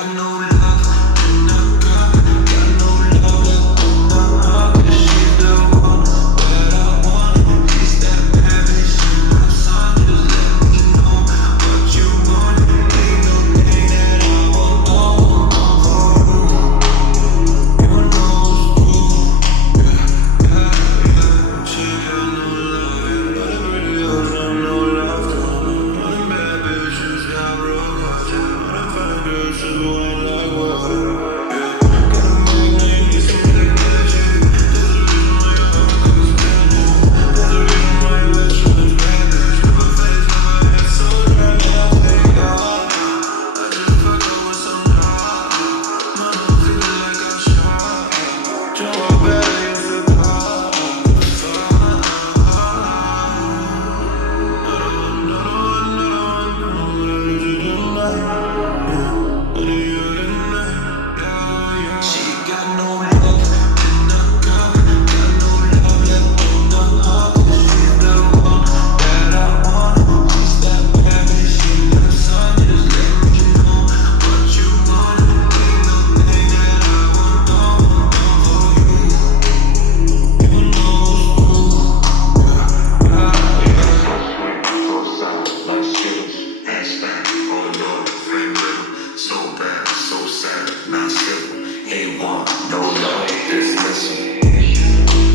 got no love in the cup, got no love left in the heart. 'Cause she's the one that I want. She's that bad bitch in my son. Just let me know what you want. Ain't no thing that I won't do for you. You know it's true. Yeah, yeah. She got no love, yeah. But everybody else got no love too. All them bad bitches got broke hearts, yeah. All them fine girls just wanna like what? Yeah. Got a magnet, need some big magic. There's a reason why your heart goes standing. There's a reason why your best friend's bad bitch. Never face, never had so dry, man, I'll take your heart now. I just fucked up with some drama. Man, I'm feeling like I'm shot. Jump up better, you feel proud. She got no love in the cup, got no love left in the heart. 'Cause she's the one that I want. She's that bad bitch in the sun. Just let me know what you want. Ain't no thing that I won't do for you. You know it's true. So sour, like Skittles, hashtag, oh Lord, flame riddle, so bad, so sad, not civil, A1, no love, dismissal.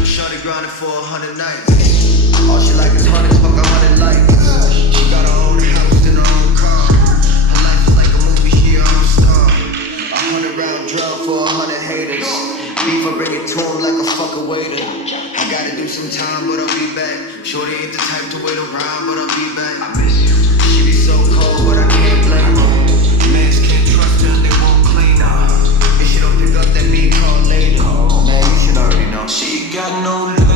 Shorty grinding for 100 nights. All she like is hundreds, fuck 100 likes. She got her own house and her own car. Her life is like a movie, she her own star. 100 round drum for 100 haters. Beef, I bring it to him like a fucking waiter. I gotta do some time, but I'll be back. Shorty ain't the type to wait around, but I'll be back. I miss you. She be so cold, but I can't blame her. Mans can't trust her, they won't clean her. If she don't pick up, that be called later. Man, you should already know. She got no love.